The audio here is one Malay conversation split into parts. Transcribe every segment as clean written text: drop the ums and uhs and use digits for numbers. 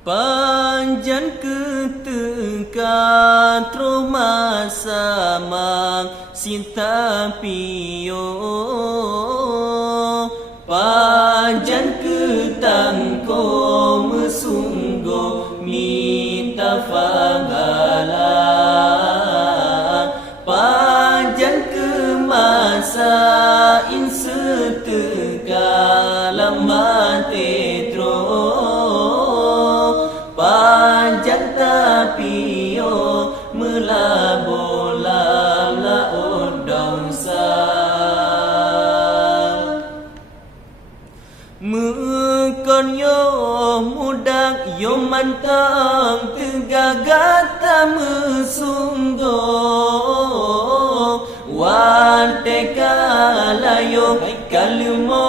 Panjang ketika trauma sama sinta piyo, panjang ketangko mesunggo minta fagala, panjang kemasa insetega lama tetro, panjang tapi yo melabola la odong sa, mekon yo mudak yo mantang tegagata mesunggo, wante kalayo kalumo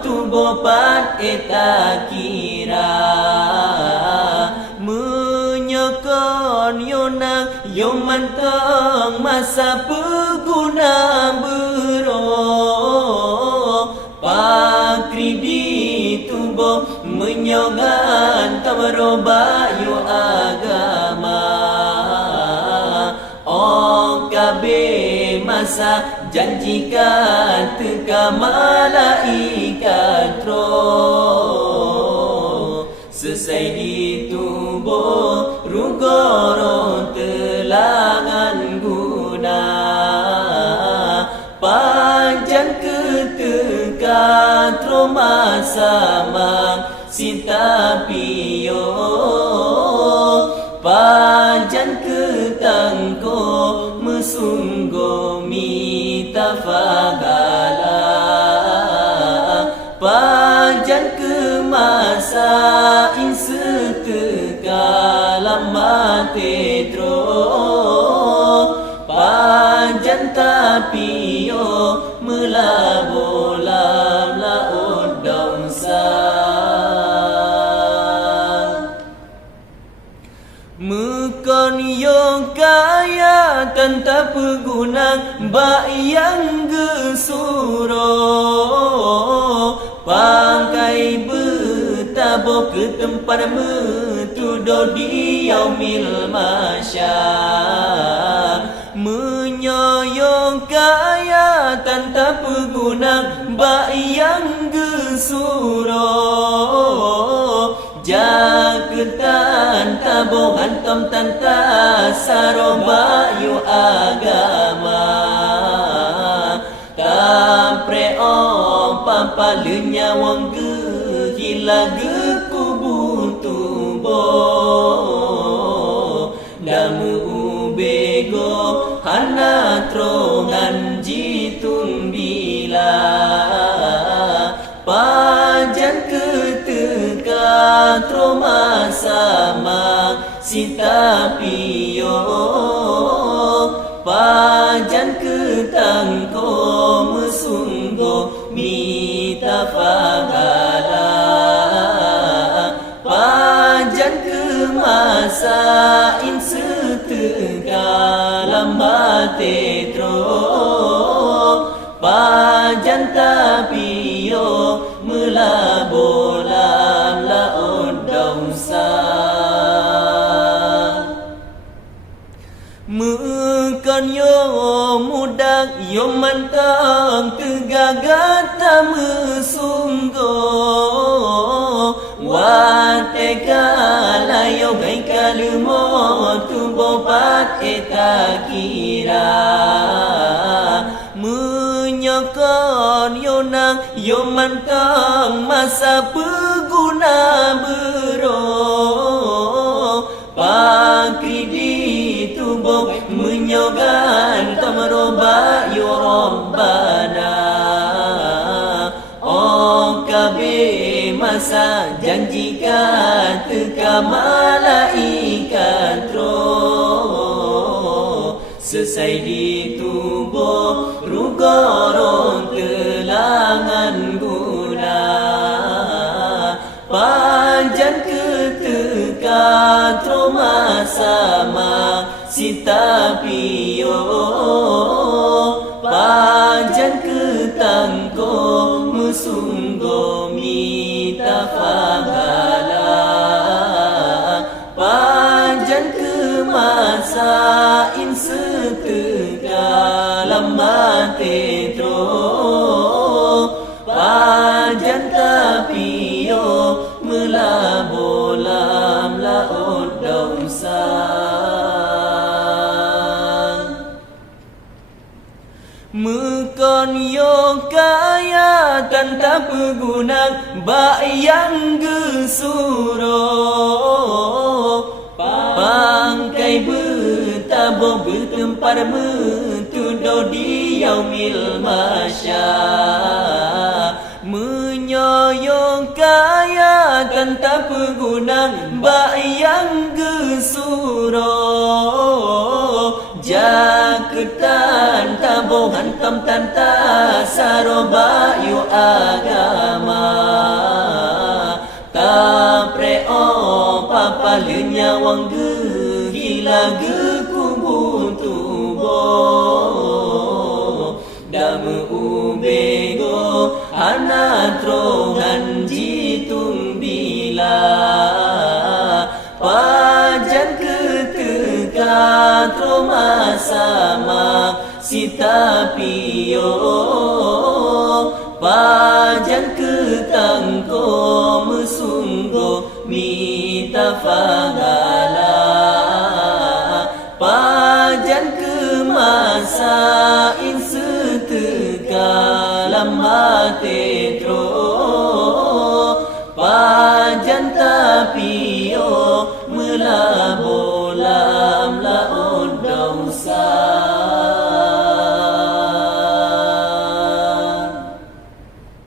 tubo pat eta kira, menyokon yona yo mantang masa peguna bero, pakri di tubo menyogan tabaroba yo agama, okabe masa janjikan teka malaikat roh, selesai di tubuh rugoro telangan guna, panjang ketika trauma sama sinta piyo, panjang ketangko mesunggo mita fagala, panjang kemasa insetega lama tetro, panjang tapi yo melabolam laut dongsa, mekon yo kaya tanpa peguna bayang gesuro, pangkai betabo ke tempat metudo di yaumil masya, menyoyong kaya tanpa peguna bayang gesuro, jaketan tabo hantam tanta saroba yu agama, tampre om pampalunya wong gehila gekubun tubo, damu ubego hana trongan jitung bila, panjang ketika trauma sama sinta piyo, panjang ketangko mesunggo mita fagala, panjang kemasa insetega lama tetro, panjang tapi yo melabolam laut dongsa, mekon yo mudak yo mantang tegagata mesunggo, wate kalayo gai kalumo tubo pat eta kira, menyokon yo nang yo mantang masa peguna bero, pakri di tubuh menyogan tamaroba yo robbana, okabe masa janjikan teka malaikat roh, selesai di tubuh rugorong telangan guna, panjang ketika trauma sama sinta piyo, panjang ketangko mesunggo mita fagala, tanpa pegunang bayang gesuro pangkai bertabur bertempar mentudo di yaumil masya menyoyong kaya tanpa pegunang bayang gesuro jaketan tabo hantam tanta sarobayu agama kapre o papalenya wang gila gekubun tubo damu ubego anatrongan jitung bila pajan ketika troma sama sita pio pajan ketangko mesunggo mita fagar